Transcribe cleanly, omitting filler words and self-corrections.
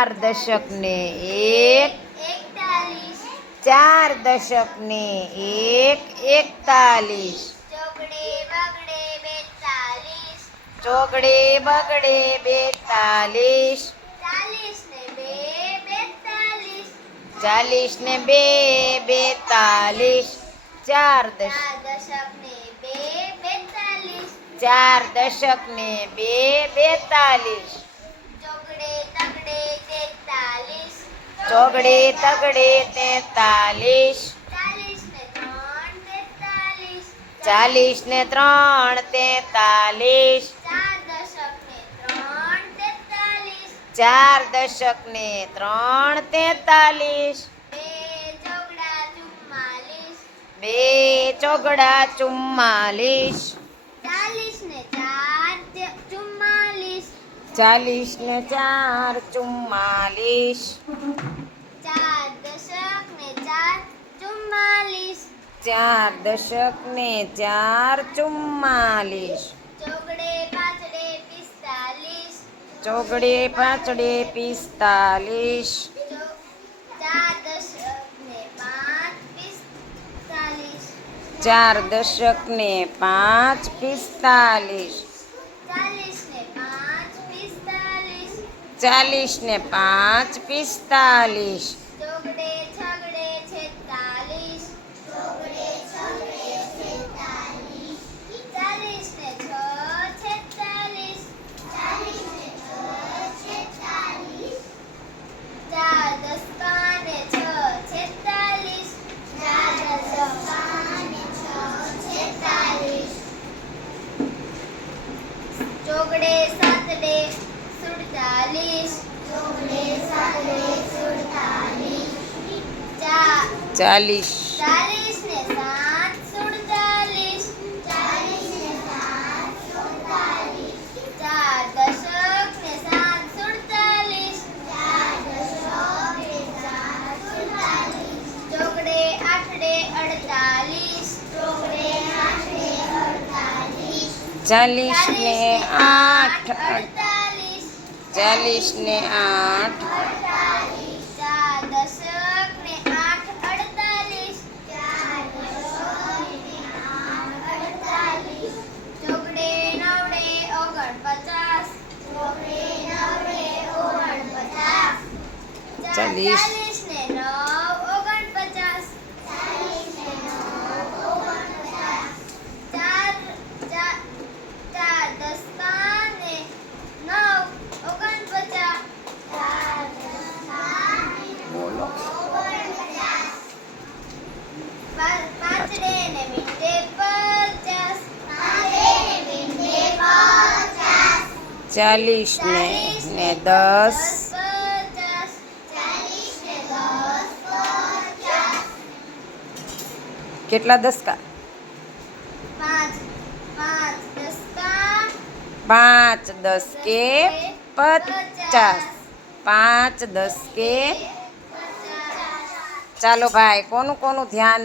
ચાર દશક ને એક, 4 દશક ને 1, 41. ચોગડે બગડે 42, 40 ને 2, 42. 4 દશક ને 2, 42. ચોગડે તગડે 43, 40 ને 3, 43. 4 દશક ને 3, 43. 2 ચોગડા 44, 40 ને 4, 44. 4 દશક ને 4, 44. ચોગડે પાછડે 45. 4 દશક ને 5, 45. 40 ને 5, 45. 40. 40 ને 8, 40 ને 8. 40 ને 10. કેટલા દસકા? 5 દસકે 50. 5 દસકે. ચાલો ભાઈ, કોનું કોનું ધ્યાન